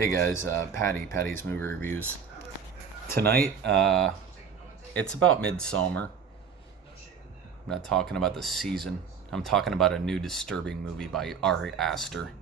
Hey guys, Patty's movie reviews. Tonight, it's about Midsommar. I'm not talking about the season. I'm talking about a new disturbing movie by Ari Aster,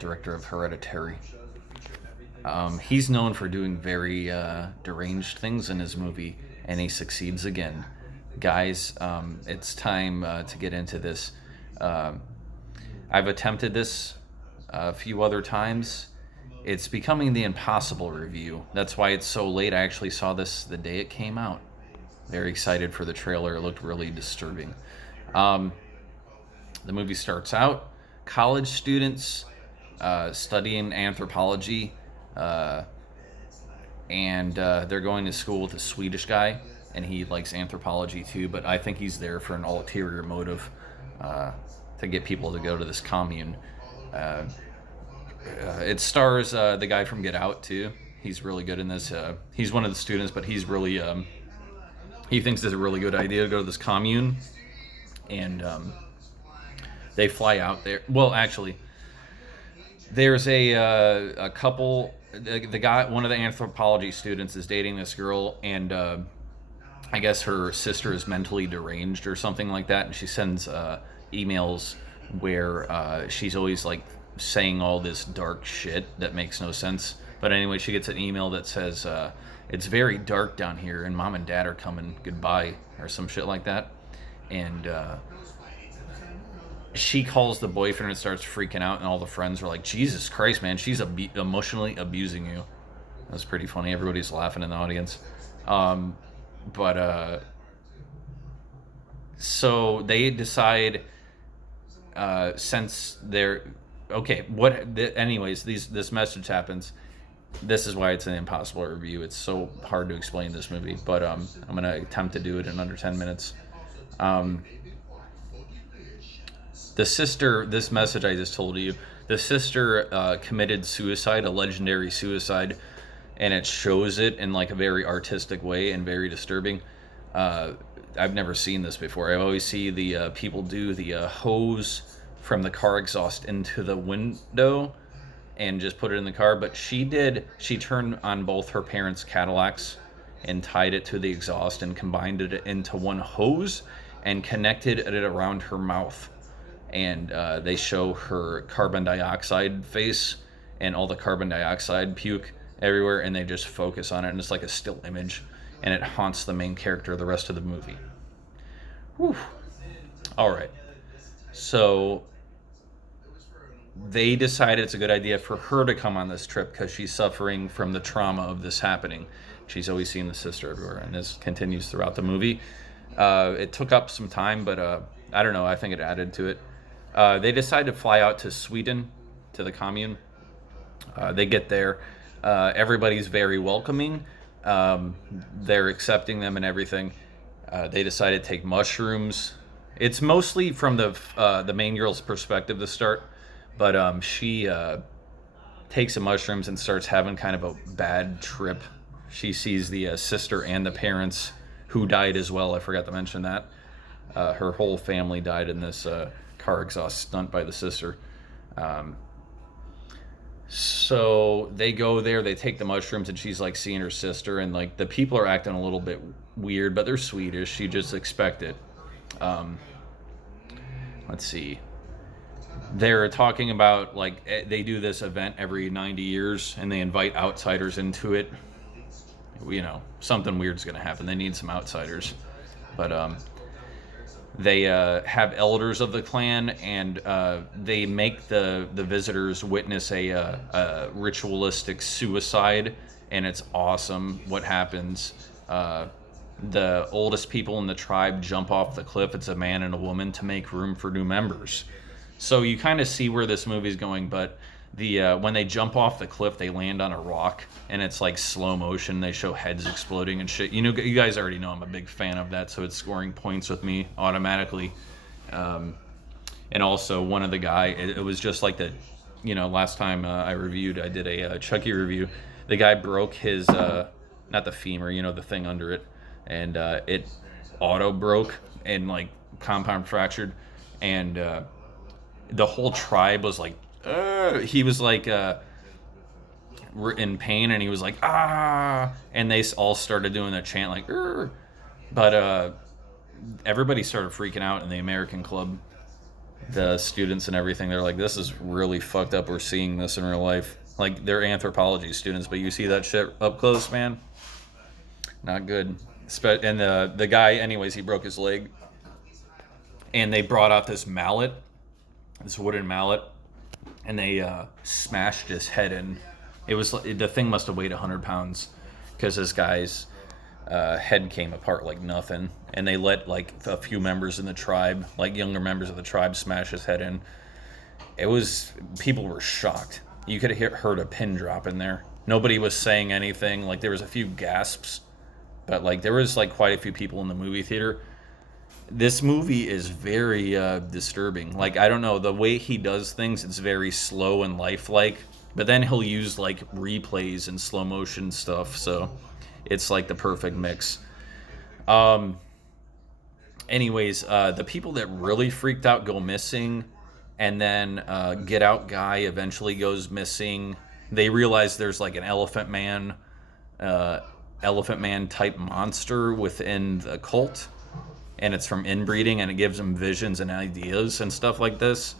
director of Hereditary. He's known for doing very deranged things in his movie, and he succeeds again. Guys, it's time to get into this. Uh, I've attempted this a few other times. It's becoming the impossible review. That's why it's so late. I actually saw this the day it came out. Very excited for the trailer. It looked really disturbing. Um, the movie starts out college students studying anthropology, uh, and they're going to school with a Swedish guy, and he likes anthropology too. But I think he's there for an ulterior motive uh, to get people to go to this commune. Uh, it stars the guy from Get Out too. He's really good in this. He's one of the students, but he's really he thinks it's a really good idea to go to this commune, and they fly out there. Well, actually, there's a couple. The guy, one of the anthropology students, is dating this girl, and I guess her sister is mentally deranged or something like that, and she sends emails where she's always like saying all this dark shit that makes no sense. But anyway, she gets an email that says it's very dark down here, and mom and dad are coming. Goodbye, or some shit like that. And she calls the boyfriend and starts freaking out, and all the friends are like, "Jesus Christ, man, she's emotionally abusing you." That's pretty funny. Everybody's laughing in the audience. But so they decide, since they're okay. Anyways, this message happens. This is why it's an impossible review. It's so hard to explain this movie, but I'm gonna attempt to do it in under 10 minutes. Um, the sister, this message I just told you, the sister committed suicide, a legendary suicide, and it shows it in like a very artistic way and very disturbing. Uh, I've never seen this before. I always see the people do the hose from the car exhaust into the window and just put it in the car. But she turned on both her parents' Cadillacs and tied it to the exhaust and combined it into one hose and connected it around her mouth. And they show her carbon dioxide face and all the carbon dioxide puke everywhere, and they just focus on it, and it's like a still image, and it haunts the main character the rest of the movie. Whew. All right. So they decided it's a good idea for her to come on this trip because she's suffering from the trauma of this happening. She's always seen the sister everywhere, and this continues throughout the movie. It took up some time, but I don't know. I think it added to it. They decide to fly out to Sweden, to the commune. They get there. Everybody's very welcoming. They're accepting them and everything. They decide to take mushrooms. It's mostly from the main girl's perspective to start, but she takes the mushrooms and starts having kind of a bad trip. She sees the sister and the parents who died as well. I forgot to mention that. Her whole family died in this car exhaust stunt by the sister. So they go there, they take the mushrooms, and she's like seeing her sister, and like the people are acting a little bit weird, but they're Swedish. You just expect it. Let's see. They're talking about like they do this event every 90 years, and they invite outsiders into it. You know, something weird's gonna happen. They need some outsiders, but they have elders of the clan, and they make the visitors witness a ritualistic suicide, and it's awesome what happens. The oldest people in the tribe jump off the cliff. It's a man and a woman to make room for new members. So you kind of see where this movie's going, but when they jump off the cliff, they land on a rock, and it's like slow motion. They show heads exploding and shit. You know, you guys already know I'm a big fan of that, so it's scoring points with me automatically. And also, one of the guy, it was just like last time I did a Chucky review. The guy broke his, not the femur, the thing under it, and it auto broke and like compound fractured, and the whole tribe was like, he was like, were in pain, and he was like, ah, and they all started doing that chant like, Urgh. But everybody started freaking out in the American club, the students and everything. They're like, this is really fucked up. We're seeing this in real life. Like, they're anthropology students, but you see that shit up close, man. Not good. And the guy, anyways, he broke his leg, and they brought out this mallet, this wooden mallet, and they smashed his head in. The thing must have weighed 100 pounds, because this guy's head came apart like nothing, and they let like a few members in the tribe, like younger members of the tribe, smash his head in. People were shocked. You could have heard a pin drop in there. Nobody was saying anything. Like, there was a few gasps, but like there was like quite a few people in the movie theater. This movie is very disturbing. Like, I don't know, the way he does things, it's very slow and lifelike, but then he'll use like replays and slow motion stuff, so it's like the perfect mix. Anyways, the people that really freaked out go missing, and then Get Out guy eventually goes missing. They realize there's like an elephant man type monster within the cult, and it's from inbreeding, and it gives them visions and ideas and stuff like this.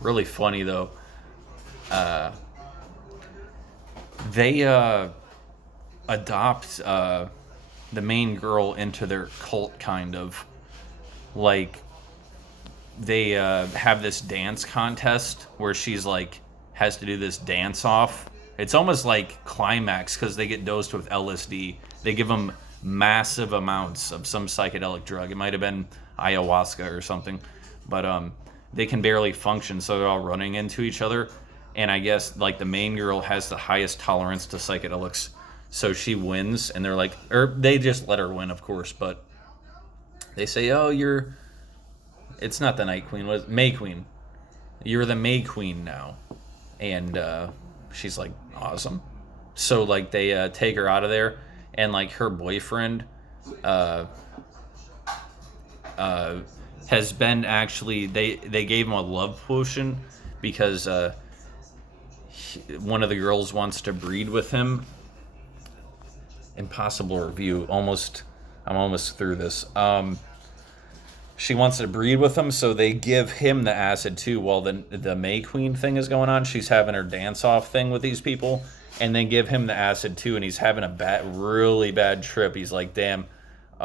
Really funny though. They adopt the main girl into their cult, kind of. Like, they have this dance contest where she's like has to do this dance off. It's almost like Climax, because they get dosed with LSD. They give them massive amounts of some psychedelic drug. It might have been ayahuasca or something, but they can barely function, so they're all running into each other. And I guess like the main girl has the highest tolerance to psychedelics, so she wins. And they're like, or they just let her win, of course, but they say, "Oh, it's not the Night Queen, was May Queen. You're the May Queen now." And she's like, awesome. So like they take her out of there, and like her boyfriend has been actually, they gave him a love potion because one of the girls wants to breed with him. Impossible review. I'm almost through this. She wants to breed with him, so they give him the acid too while the May Queen thing is going on. She's having her dance-off thing with these people, and then give him the acid too, and he's having a really bad trip. He's like, damn,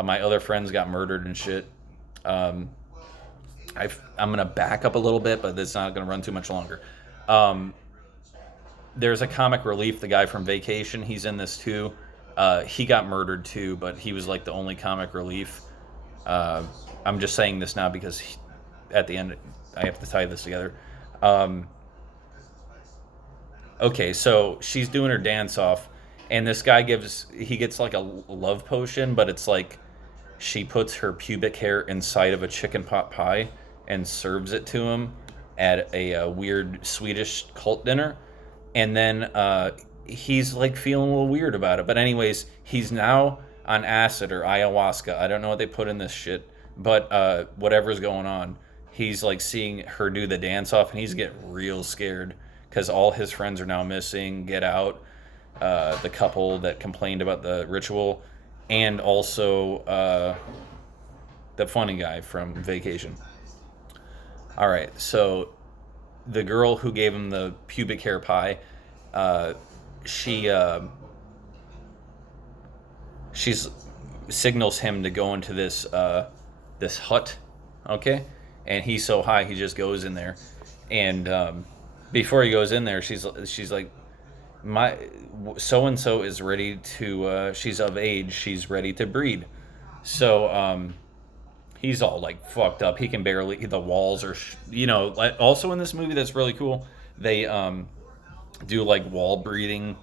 my other friends got murdered and shit. I'm going to back up a little bit, but it's not going to run too much longer. There's a comic relief, the guy from Vacation, he's in this too. He got murdered too, but he was like the only comic relief. I'm just saying this now because at the end I have to tie this together. Okay, so she's doing her dance off, and this guy gets like a love potion, but it's like she puts her pubic hair inside of a chicken pot pie and serves it to him at a weird Swedish cult dinner. And then he's like feeling a little weird about it. But anyways, he's now on acid or ayahuasca. I don't know what they put in this shit, but whatever's going on, he's like seeing her do the dance off, and he's getting real scared because all his friends are now missing. Get Out, the couple that complained about the ritual, and also the funny guy from Vacation. All right, so the girl who gave him the pubic hair pie, she signals him to go into this hut, okay? And he's so high, he just goes in there, and before he goes in there, she's like, my so and so is ready to. She's of age. She's ready to breed. So he's all like fucked up. He can barely. The walls are, also in this movie that's really cool. They do like wall breathing.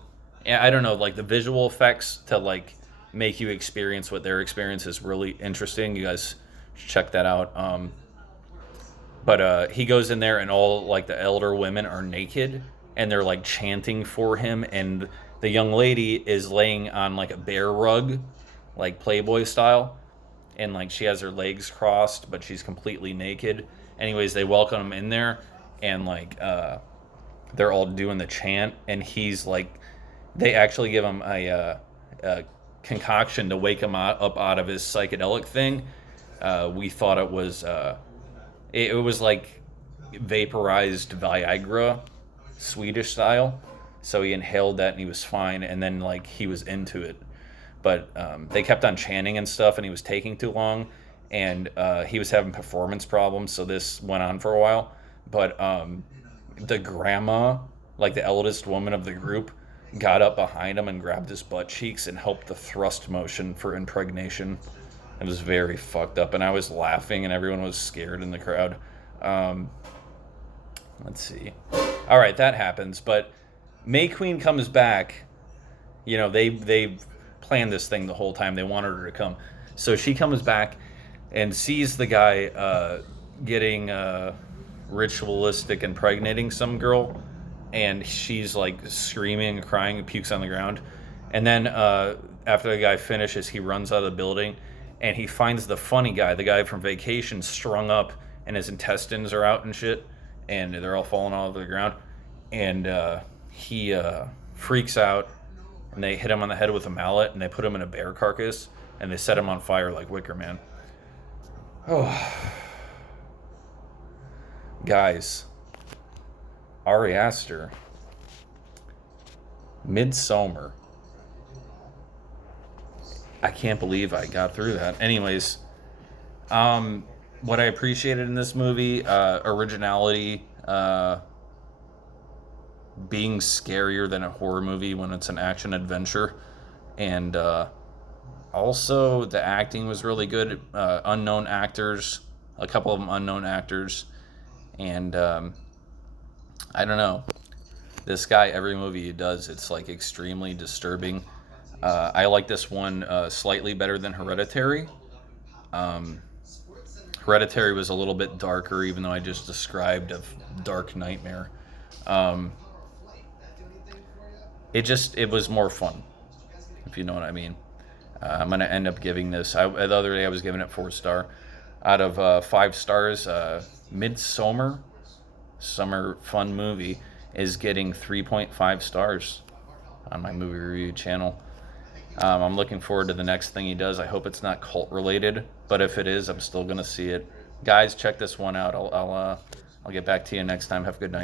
I don't know, like the visual effects to like make you experience what their experience is really interesting. You guys should check that out. But he goes in there, and all like the elder women are naked, and they're like chanting for him, and the young lady is laying on like a bear rug, like Playboy style, and like she has her legs crossed, but she's completely naked. Anyways, they welcome him in there, and like they're all doing the chant, and he's like, they actually give him a concoction to wake him up out of his psychedelic thing. We thought it was like vaporized Viagra, Swedish style. So he inhaled that and he was fine, and then like he was into it. But they kept on chanting and stuff, and he was taking too long, and he was having performance problems. So this went on for a while. But the grandma, like the eldest woman of the group, got up behind him and grabbed his butt cheeks and helped the thrust motion for impregnation. It was very fucked up, and I was laughing, and everyone was scared in the crowd. Um, let's see. All right, that happens, but May Queen comes back. You know, they planned this thing the whole time. They wanted her to come, so she comes back and sees the guy getting ritualistic impregnating some girl, and she's like screaming and crying and pukes on the ground. And then after the guy finishes, he runs out of the building, and he finds the funny guy, the guy from Vacation, strung up, and his intestines are out and shit, and they're all falling all over the ground. And he freaks out, and they hit him on the head with a mallet, and they put him in a bear carcass, and they set him on fire like Wicker Man. Oh, guys, Ari Aster, Midsommar. I can't believe I got through that. Anyways, what I appreciated in this movie, originality, being scarier than a horror movie when it's an action adventure, and also the acting was really good. Unknown actors, a couple of them unknown actors, and I don't know. This guy, every movie he does, it's like extremely disturbing. I like this one slightly better than Hereditary. Hereditary was a little bit darker, even though I just described a dark nightmare. Um, it was more fun, if you know what I mean. I'm gonna end up giving this. The other day I was giving it 4-star out of 5 stars. Midsommar, summer fun movie, is getting 3.5 stars on my movie review channel. I'm looking forward to the next thing he does. I hope it's not cult related, but if it is, I'm still gonna see it. Guys, check this one out. I'll get back to you next time. Have a good night.